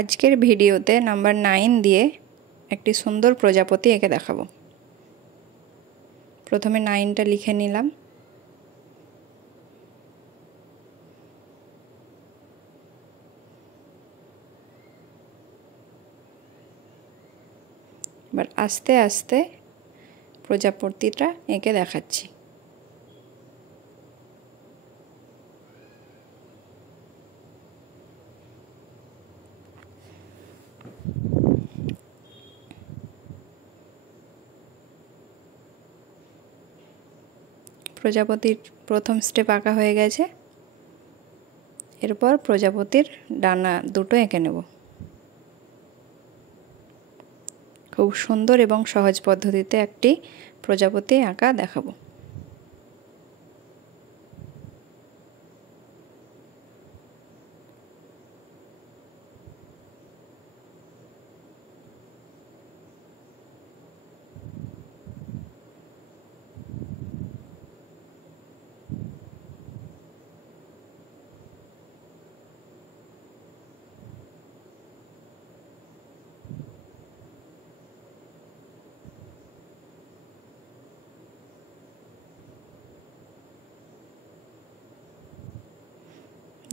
আজকের ভিডিওতে নাম্বার 9 দিয়ে একটি সুন্দর প্রজাপতি এঁকে দেখাবো। প্রথমে 9টা লিখে নিলাম। এবার আস্তে আস্তে প্রজাপতিটা এঁকে দেখাচ্ছি। প্রজাপতির প্রথম স্টেপ আঁকা হয়ে গেছে। এরপর প্রজাপতির ডানা দুটো এঁকে নেব। খুব সুন্দর এবং সহজ পদ্ধতিতে একটি প্রজাপতি আঁকা দেখাবো।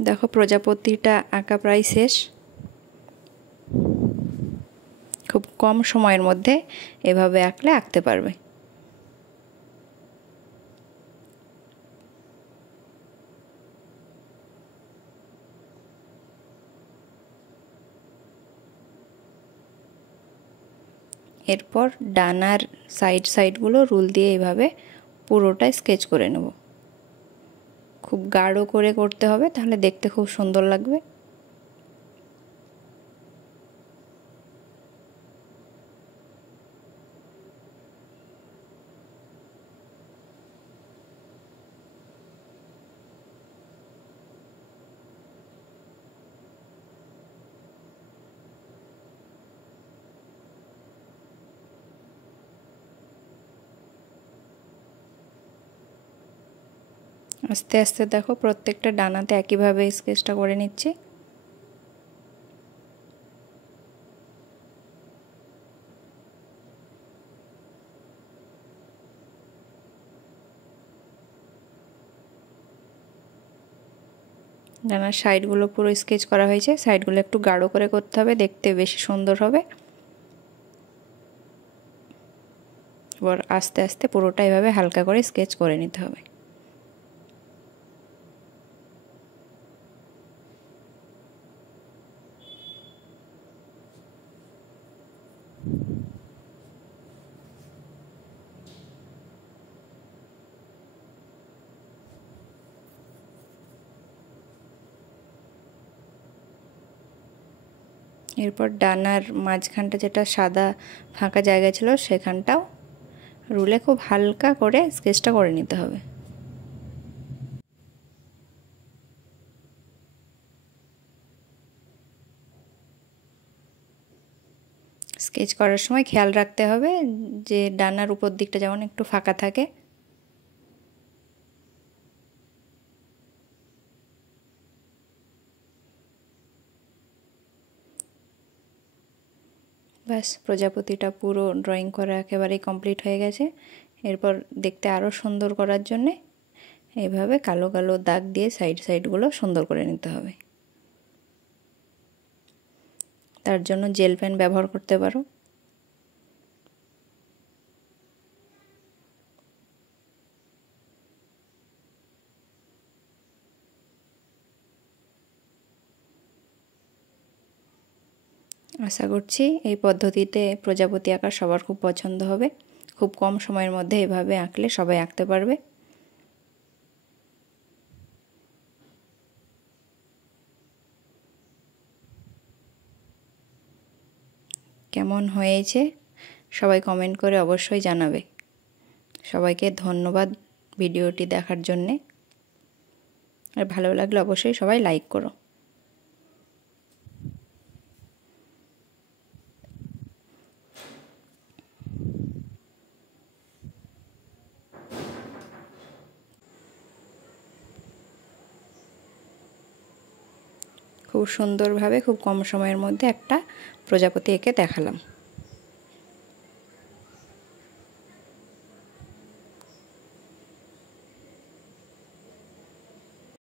দেখো প্রজাপতিটা আঁকা প্রায় শেষ। খুব কম সময়ের মধ্যে এভাবে আঁকলে আঁকতে পারবে। এরপর ডানার সাইডগুলো রুল দিয়ে এভাবে পুরোটা স্কেচ করে নেব। খুব গাঢ় করে করতে হবে, তাহলে দেখতে খুব সুন্দর লাগবে। আস্তে আস্তে দেখো প্রত্যেকটা ডানাতে একইভাবে স্কেচটা করে নিচ্ছি। ডানার সাইডগুলো পুরো স্কেচ করা হয়েছে। সাইডগুলো একটু গাঢ় করে করতে হবে, দেখতে বেশি সুন্দর হবে। এবার আস্তে আস্তে পুরোটা এভাবে হালকা করে স্কেচ করে নিতে হবে। এরপর ডানার মাঝখানটা যেটা সাদা ফাঁকা জায়গা ছিল সেখানটাও রুলে খুব হালকা করে স্কেচটা করে নিতে হবে। স্কেচ করার সময় খেয়াল রাখতে হবে যে ডানার উপর দিকটা যেমন একটু ফাঁকা থাকে। ব্যাস, প্রজাপতিটা পুরো ড্রয়িং করা একেবারেই কমপ্লিট হয়ে গেছে। এরপর দেখতে আরও সুন্দর করার জন্যে এইভাবে কালো কালো দাগ দিয়ে সাইডগুলো সুন্দর করে নিতে হবে। তার জন্য জেল পেন ব্যবহার করতে পারো। আশা করছি এই পদ্ধতিতে প্রজাপতি আঁকা সবার খুব পছন্দ হবে। খুব কম সময়ের মধ্যে এভাবে আঁকলে সবাই আঁকতে পারবে। কেমন হয়েছে সবাই কমেন্ট করে অবশ্যই জানাবে। সবাইকে ধন্যবাদ ভিডিওটি দেখার জন্যে। আর ভালো লাগলে অবশ্যই সবাই লাইক করো। খুব সুন্দরভাবে খুব কম সময়ের মধ্যে একটা প্রজাপতি এঁকে দেখালাম।